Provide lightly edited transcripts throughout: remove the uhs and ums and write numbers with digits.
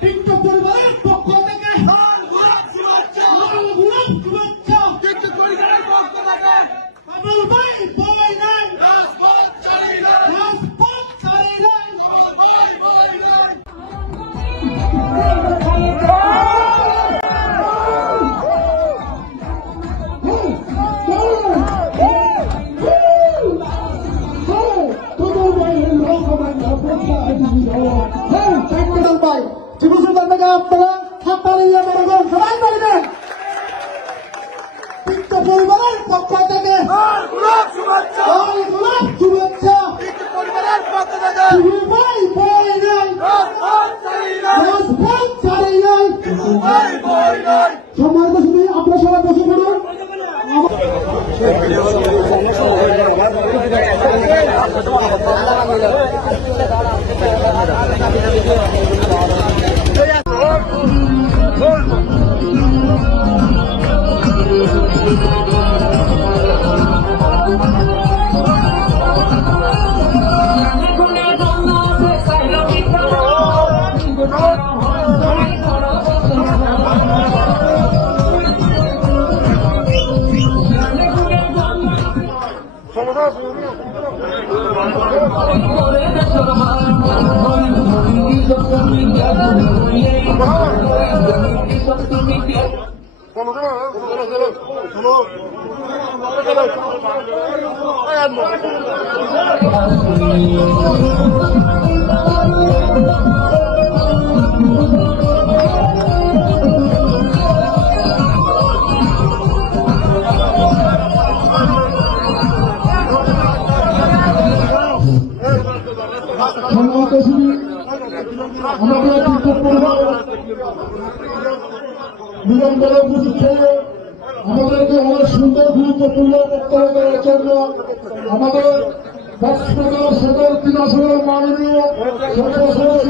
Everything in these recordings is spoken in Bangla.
টিকটক পরিবারের পক্ষ থেকে টিকটক পরিবারের পক্ষ থেকে কামাল ভাই বই নাই রাজপথ চালাই নাই আপনারা ছাপালিয়া মারবেন সবাই বলবেন টিকটক পরিবারের পক্ষ থেকে শুভেচ্ছা টিকটক পরিবারের পক্ষ থেকে ভাই বই নাই রাজপথ চালাই নাই সময় তো শুধু আপনার সবাই বসে পড়ুন আমাদের টিকটক পরিবার বিলম্বনে উপস্থিত হয়ে আমাদেরকে অনেক সুন্দর গুরুত্বপূর্ণ বক্তব্য দেওয়ার জন্য আমাদের কক্সবাজার সদর 3 আসনের মাননীয় সদস্য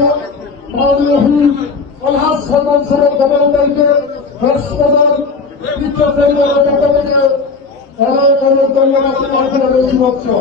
মাননীয় হুইপ আলহাজ সালমান সাহেব গভর্নমেন্টকে কক্সবাজার টিকটক পরিবারের পক্ষ থেকে অনেক অনেক ধন্যবাদ শুভেচ্ছা।